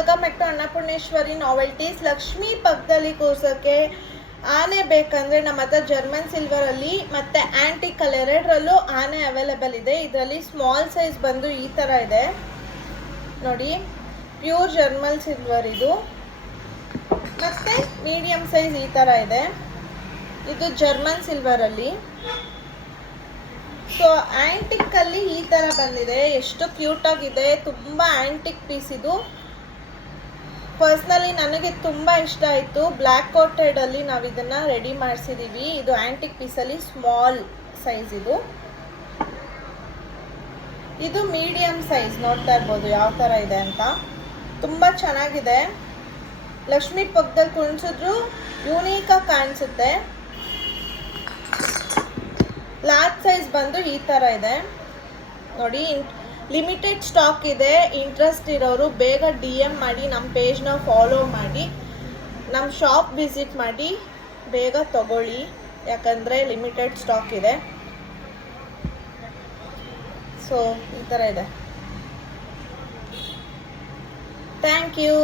Welcome back to Annapoorneshwari novelties. Lakshmi ಪಕ್ಕದಲ್ಲಿ ಕೂರ್ಸೋಕ್ಕೆ ಆನೆ ಬೇಕಂದ್ರೆ ನಮ್ಮ ಹತ್ರ ಜರ್ಮನ್ ಸಿಲ್ವರ್ ಅಲ್ಲಿ ಮತ್ತೆ ಆಂಟಿಕ್ ಕಲರ್ ಎರಡರಲ್ಲೂ ಆನೆ ಅವೈಲೇಬಲ್ ಇದೆ. ಇದರಲ್ಲಿ ಸ್ಮಾಲ್ ಸೈಜ್ ಬಂದು ಈ ತರ ಇದೆ ನೋಡಿ, ಪ್ಯೂರ್ ಜರ್ಮನ್ ಸಿಲ್ವರ್ ಇದು. ಮತ್ತೆ ಮೀಡಿಯಂ ಸೈಜ್ ಈ ತರ ಇದೆ, ಇದು ಜರ್ಮನ್ ಸಿಲ್ವರ್ ಅಲ್ಲಿ. ಸೊ ಆಂಟಿಕ್ ಅಲ್ಲಿ ಈ ತರ ಬಂದಿದೆ, ಎಷ್ಟು ಕ್ಯೂಟ್ ಆಗಿದೆ, ತುಂಬಾ ಆಂಟಿಕ್ ಪೀಸ್ ಇದು. ಪರ್ಸ್ನಲಿ ನನಗೆ ತುಂಬಾ ಇಷ್ಟ ಆಯ್ತು. ಬ್ಲ್ಯಾಕ್ ಕೋಟೆಡ್ ಅಲ್ಲಿ ನಾವು ಇದನ್ನ ರೆಡಿ ಮಾಡಿಸಿದೀವಿ. ಇದು ಆಂಟಿಕ್ ಪೀಸ್ ಅಲ್ಲಿ ಸ್ಮಾಲ್ ಸೈಜ್ ಇದು. ಇದು ಮೀಡಿಯಂ ಸೈಜ್, ನೋಡ್ತಾ ಇರ್ಬೋದು ಯಾವ ತರ ಇದೆ ಅಂತ. ತುಂಬಾ ಚೆನ್ನಾಗಿದೆ. ಲಕ್ಷ್ಮಿ ಪಕ್ಕದಲ್ಲಿ ಕುಣಿಸಿದ್ರು ಯೂನಿಕ್ ಆಗಿ ಕಾಣಿಸುತ್ತೆ. ಲಾರ್ಜ್ ಸೈಜ್ ಬಂದು ಈ ತರ ಇದೆ ನೋಡಿ. ಲಿಮಿಟೆಡ್ ಸ್ಟಾಕ್ ಇದೆ. ಇಂಟ್ರೆಸ್ಟ್ ಇರೋರು ಬೇಗ DM ಮಾಡಿ, ನಮ್ಮ ಪೇಜ್ನ ಫಾಲೋ ಮಾಡಿ, ನಮ್ಮ ಶಾಪ್ ವಿಸಿಟ್ ಮಾಡಿ, ಬೇಗ ತಗೊಳ್ಳಿ. ಯಾಕಂದರೆ ಲಿಮಿಟೆಡ್ ಸ್ಟಾಕ್ ಇದೆ. ಸೊ ಈ ಥರ ಇದೆ. Thank you.